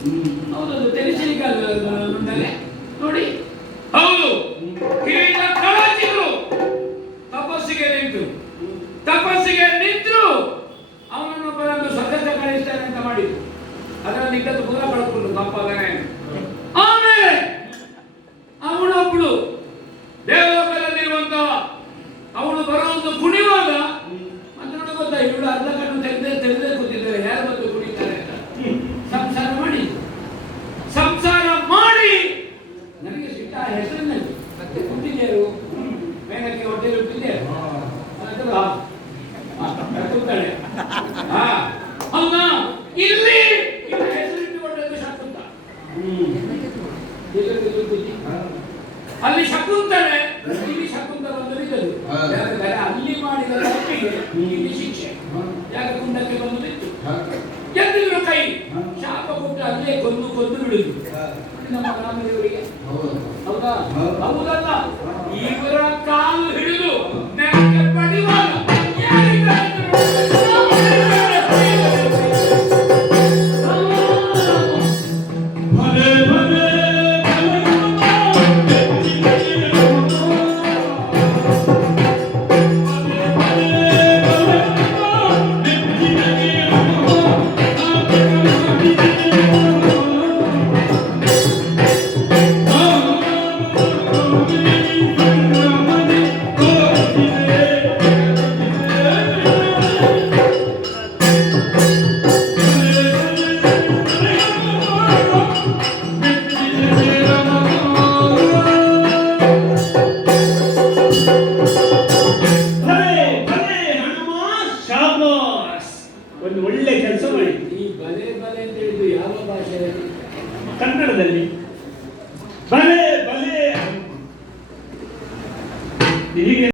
ಹೌದು ತೆರಿಚಲಿಕ ನೋಡಿ. ಹೌದು. ಹಿರಿಯ ಕಲಾಜಿಗಳು ತಪಸ್ಸಿಗೆ ನಿಂತು. ತಪಸ್ಸಿಗೆ ನಿಂತರು ಅವನೊಬ್ಬರನ್ನು ಸ್ವತಂತ್ರ ಕಳಿಸ್ತಾರೆ ಅಂತ ಮಾಡಿದ್ರು. ಅದರಲ್ಲಿ ನಿಂತದ್ದು ಪೂರ ಪಡ್ಕೊಂಡು ತಪ್ಪಾಗನೇ ಹೌದಾ ಇಲ್ಲಿ. ಇವಳ ಹೆಸರಿಟ್ಟುಕೊಂಡದ್ದು ಶಕುಂತ ಅಲ್ಲಿ ಶಕುಂತಳೆ ಇಲ್ಲಿ ಶಕುಂತ ಬಂದು ಬಿದ್ದದು ಯಾಕಂದ್ರೆ ಅಲ್ಲಿ ಮಾಡಿದ ತಪ್ಪಿಗೆ ಇಲ್ಲಿ ಶಿಕ್ಷೆ. ಯಾಕೆ ಕುಂಡಕ್ಕೆ ಬಂದು ಬಿತ್ತು? ಕೈ. ಶಾಪ ಕೊಟ್ಟು ಅಲ್ಲೇ ಕೊಂದು ಕೊಂದು ಬಿಡುದು. ನಮ್ಮ ರಾಮದೇವರಿಗೆ. ಹೌದಾ. ಹೌದಲ್ಲ? ಇವರ ಕೆಲಸ ಮಾಡಿ ಈ ಬಲೆ ಬಲೆ ಅಂತ ಹೇಳಿದ್ದು ಯಾವ ಭಾಷೆಯಲ್ಲಿ ಕನ್ನಡದಲ್ಲಿ. ಬಲೆ ಬಲೆ. ಹೀಗೆ